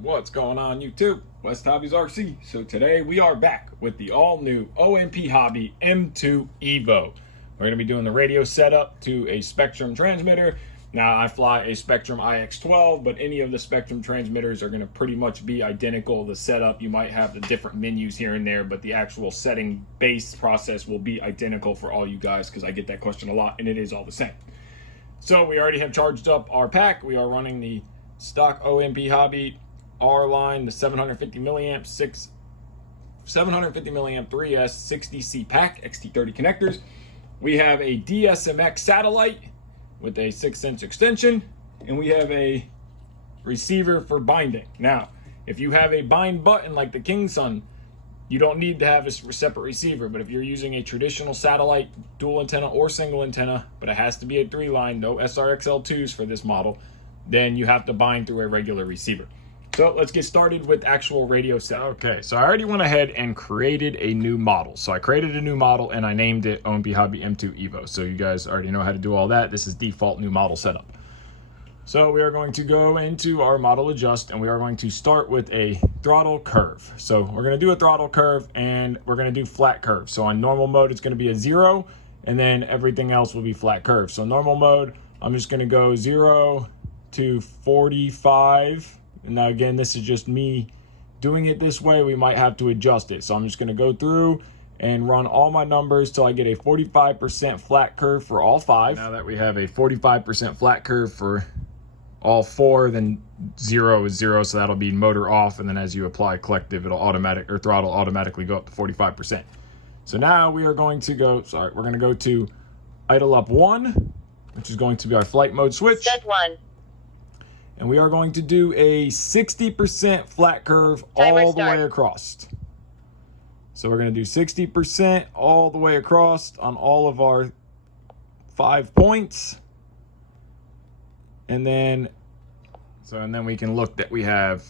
What's going on YouTube? West Hobbies RC. So today we are back with the all new OMP Hobby M2 EVO. We're going to be doing the radio setup to a Spektrum transmitter. Now I fly a Spektrum IX12, but any of the Spektrum transmitters are going to pretty much be identical. The setup, you might have the different menus here and there, but the actual setting base process will be identical for all you guys because I get that question a lot and it is all the same. So we already have charged up our pack. We are running the stock OMP Hobby R line, the 750 milliamp 3S 60C pack, XT30 connectors. We have a DSMX satellite with a 6-inch extension, and we have a receiver for binding. Now, if you have a bind button like the King Sun, you don't need to have a separate receiver, but if you're using a traditional satellite, dual antenna or single antenna, but it has to be a 3-line, no SRXL2s for this model, then you have to bind through a regular receiver. So let's get started with actual radio set. Okay, so I already went ahead and created a new model. So I created a new model and I named it OMP Hobby M2 EVO. So you guys already know how to do all that. This is default new model setup. So we are going to go into our model adjust and we are going to start with a throttle curve. So we're going to do a throttle curve and we're going to do flat curve. So on normal mode, it's going to be a 0 and then everything else will be flat curve. So normal mode, I'm just going to go 0 to 45. And now again, this is just me doing it this way. We might have to adjust it. So I'm just going to go through and run all my numbers till I get a 45% flat curve for all 5. Now that we have a 45% flat curve for all 4, then 0 is 0. So that'll be motor off. And then as you apply collective, it'll throttle automatically go up to 45%. So now we are going to go, we're going to go to idle up 1, which is going to be our flight mode switch. Set 1. And we are going to do a 60% flat curve all the way across. So we're going to do 60% all the way across on all of our 5 points. And then we can look that we have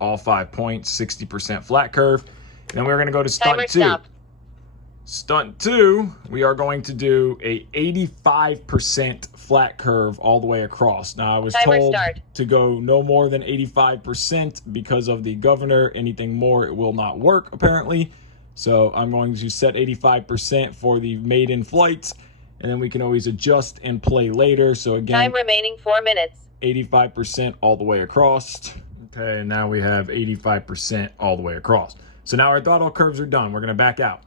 all 5 points, 60% flat curve. And then we're going to go to stunt 2. Stop. Stunt 2, we are going to do a 85% flat curve all the way across. Now, I was told to go no more than 85% because of the governor. Anything more, it will not work, apparently. So I'm going to set 85% for the maiden flights, and then we can always adjust and play later. So again, time remaining 4 minutes. 85% all the way across. Okay, and now we have 85% all the way across. So now our throttle curves are done. We're going to back out.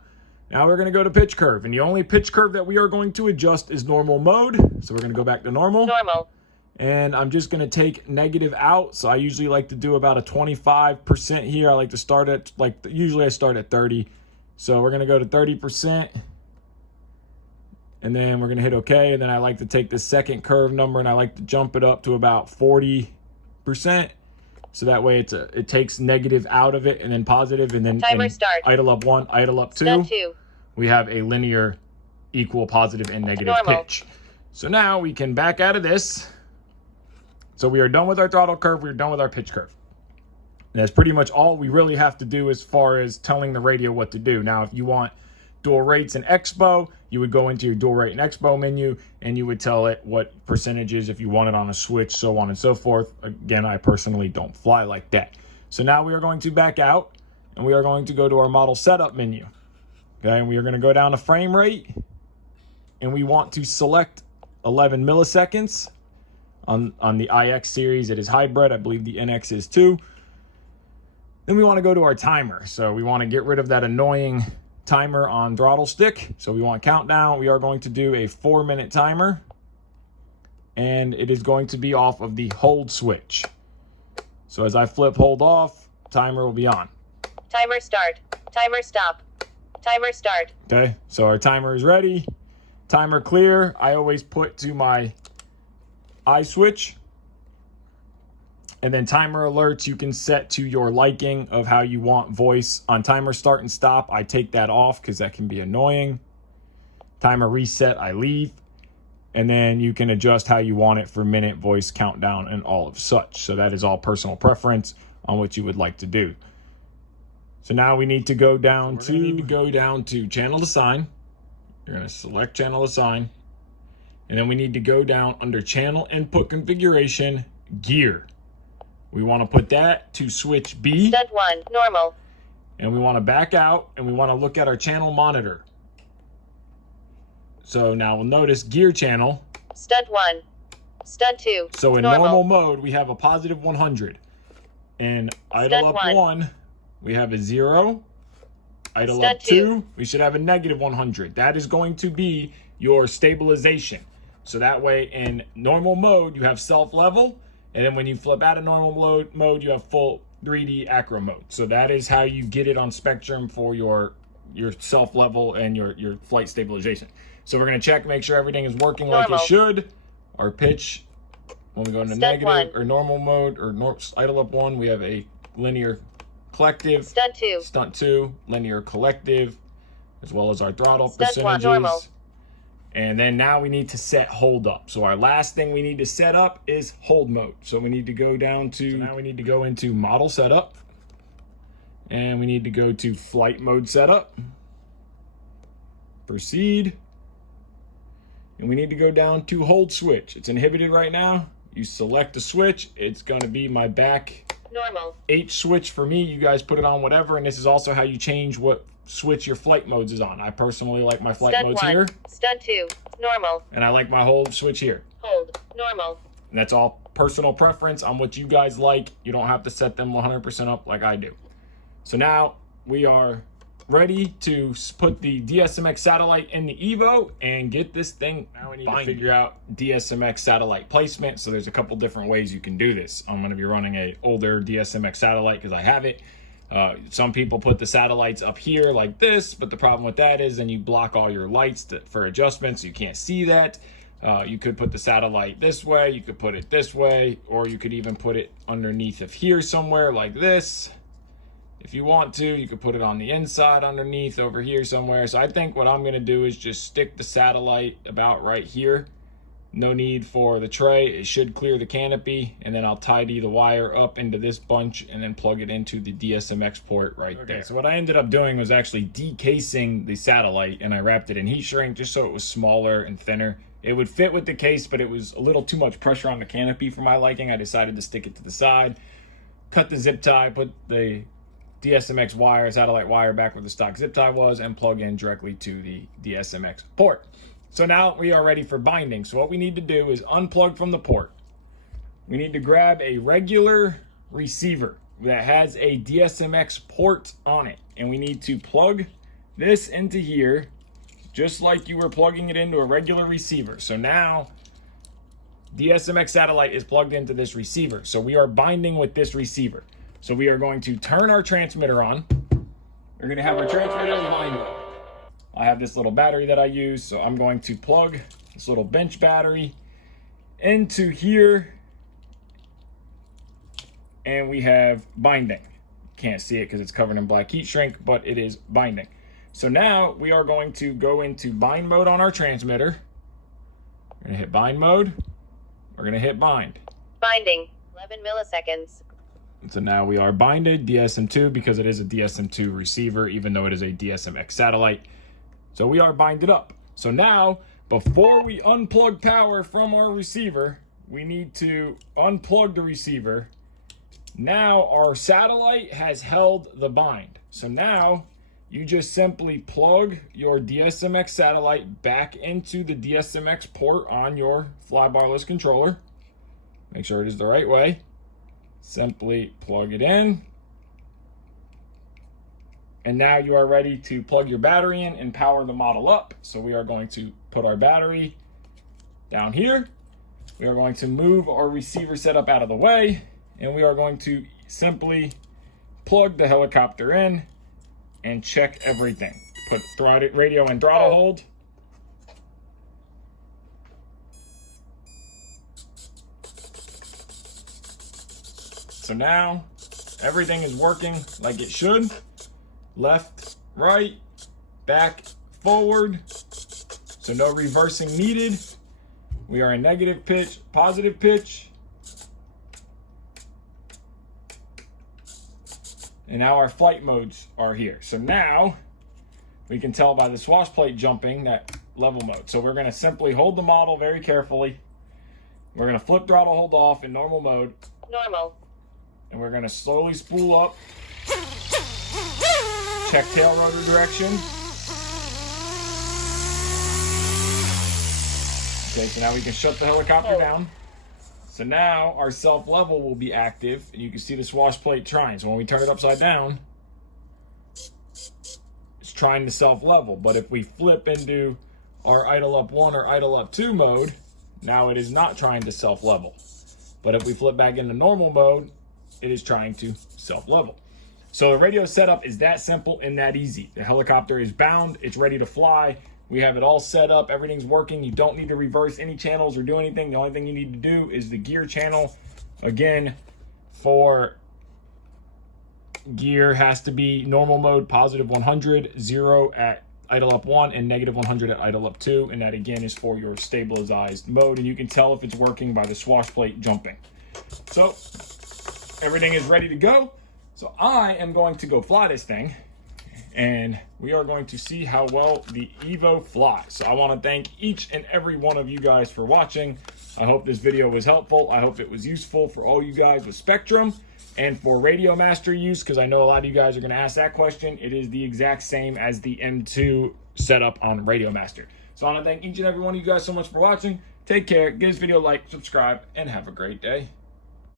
Now we're going to go to pitch curve, and the only pitch curve that we are going to adjust is normal mode. So we're going to go back to normal. Normal. And I'm just going to take negative out. So I usually like to do about a 25% here. I like to start at, usually I start at 30. So we're going to go to 30%. And then we're going to hit OK. And then I like to take the second curve number, and I like to jump it up to about 40%. So that way it takes negative out of it and then positive, and then start. Idle up 1, idle up 2. Stunt 2. We have a linear equal positive and negative pitch. So now we can back out of this. So we are done with our throttle curve. We're done with our pitch curve. And that's pretty much all we really have to do as far as telling the radio what to do. Now, if you want dual rates and expo, you would go into your dual rate and expo menu and you would tell it what percentages if you want it on a switch, so on and so forth. Again, I personally don't fly like that. So now we are going to back out and we are going to go to our model setup menu. Okay, and we are going to go down to frame rate and we want to select 11 milliseconds. On the IX series, it is hybrid. I believe the NX is too. Then we want to go to our timer. So we want to get rid of that annoying timer on throttle stick. So we want countdown. We are going to do a 4-minute timer, and it is going to be off of the hold switch. So as I flip hold off, timer will be on. Timer start. Timer stop. Timer start. Okay, so our timer is ready. Timer clear. I always put to my I switch. And then timer alerts you can set to your liking of how you want voice. On timer start and stop, I take that off because that can be annoying. Timer reset, I leave. And then you can adjust how you want it for minute, voice, countdown, and all of such. So that is all personal preference on what you would like to do. So now we need to go down to channel design. You're going to select channel design. And then we need to go down under channel input configuration, gear. We want to put that to switch B. Stud 1, normal. And we want to back out and we want to look at our channel monitor. So now we'll notice gear channel. Stud 1. Stud 2. So in normal mode, we have a positive 100. And idle up 1, we have a 0. Idle up 2, we should have a negative 100. That is going to be your stabilization. So that way in normal mode, you have self-level. And then when you flip out of normal mode, you have full 3D acro mode. So that is how you get it on Spektrum for your self-level and your flight stabilization. So we're going to check, make sure everything is working like it should. Our pitch, when we go into negative or normal mode or idle up 1, we have a linear collective. Stunt 2. Stunt 2, linear collective, as well as our throttle Stunt percentages. 1, normal. And then now we need to set hold up. So our last thing we need to set up is hold mode. So we need to go down to, so now we need to go into model setup. And we need to go to flight mode setup. Proceed. And we need to go down to hold switch. It's inhibited right now. You select a switch. It's going to be my back normal H switch for me. You guys put it on whatever. And this is also how you change what switch your flight modes is on. I personally like my flight modes here. Stunt 2, normal. And I like my hold switch here. Hold, normal. And that's all personal preference on what you guys like. You don't have to set them 100% up like I do. So now we are ready to put the DSMX satellite in the EVO and get this thing. Now we need to figure out DSMX satellite placement. So there's a couple different ways you can do this. I'm going to be running a older DSMX satellite because I have it. Some people put the satellites up here like this, but the problem with that is then you block all your lights for adjustments. You can't see that. You could put the satellite this way, you could put it this way, or you could even put it underneath of here somewhere like this. If you want to, you could put it on the inside underneath over here somewhere. So I think what I'm going to do is just stick the satellite about right here. No need for the tray. It should clear the canopy, and then I'll tidy the wire up into this bunch and then plug it into the DSMX port right there. So what I ended up doing was actually decasing the satellite, and I wrapped it in heat shrink just so it was smaller and thinner. It would fit with the case, but it was a little too much pressure on the canopy for my liking. I decided to stick it to the side, cut the zip tie, put the DSMX wire, satellite wire back where the stock zip tie was, and plug in directly to the DSMX port. So now we are ready for binding. So what we need to do is unplug from the port. We need to grab a regular receiver that has a DSMX port on it. And we need to plug this into here, just like you were plugging it into a regular receiver. So now DSMX satellite is plugged into this receiver. So we are binding with this receiver. So we are going to turn our transmitter on. We're going to have our transmitter in bind mode. I have this little battery that I use, so I'm going to plug this little bench battery into here, and we have binding. Can't see it because it's covered in black heat shrink, but it is binding. So now we are going to go into bind mode on our transmitter. We're going to hit bind mode. We're going to hit bind. Binding, 11 milliseconds. So now we are binded, DSM2, because it is a DSM2 receiver, even though it is a DSMX satellite. So we are binded up. So now, before we unplug power from our receiver, we need to unplug the receiver. Now our satellite has held the bind. So now you just simply plug your DSMX satellite back into the DSMX port on your flybarless controller. Make sure it is the right way. Simply plug it in. And now you are ready to plug your battery in and power the model up. So we are going to put our battery down here. We are going to move our receiver setup out of the way. And we are going to simply plug the helicopter in and check everything. Put radio and throttle hold. So now everything is working like it should. Left, right, back, forward. So no reversing needed. We are in negative pitch, positive pitch. And now our flight modes are here. So now we can tell by the swash plate jumping that level mode. So we're going to simply hold the model very carefully. We're going to flip throttle hold off in normal mode. Normal. and we're gonna slowly spool up. Check tail rotor direction. Okay, so now we can shut the helicopter down. So now our self-level will be active, and you can see the swash plate trying. So when we turn it upside down, it's trying to self-level. But if we flip into our idle up 1 or idle up 2 mode, now it is not trying to self-level. But if we flip back into normal mode, it is trying to self-level. So the radio setup is that simple and that easy. The helicopter is bound, it's ready to fly. We have it all set up, everything's working. You don't need to reverse any channels or do anything. The only thing you need to do is the gear channel. Again, for gear has to be normal mode, positive 100, 0 at idle up 1, and negative 100 at idle up 2. And that again is for your stabilized mode. And you can tell if it's working by the swash plate jumping. So everything is ready to go. So I am going to go fly this thing, and we are going to see how well the EVO flies. So I want to thank each and every one of you guys for watching. I hope this video was helpful. I hope it was useful for all you guys with Spektrum and for Radio Master use, because I know a lot of you guys are going to ask that question. It is the exact same as the M2 setup on Radio Master. So I want to thank each and every one of you guys so much for watching. Take care, give this video a like, subscribe, and have a great day.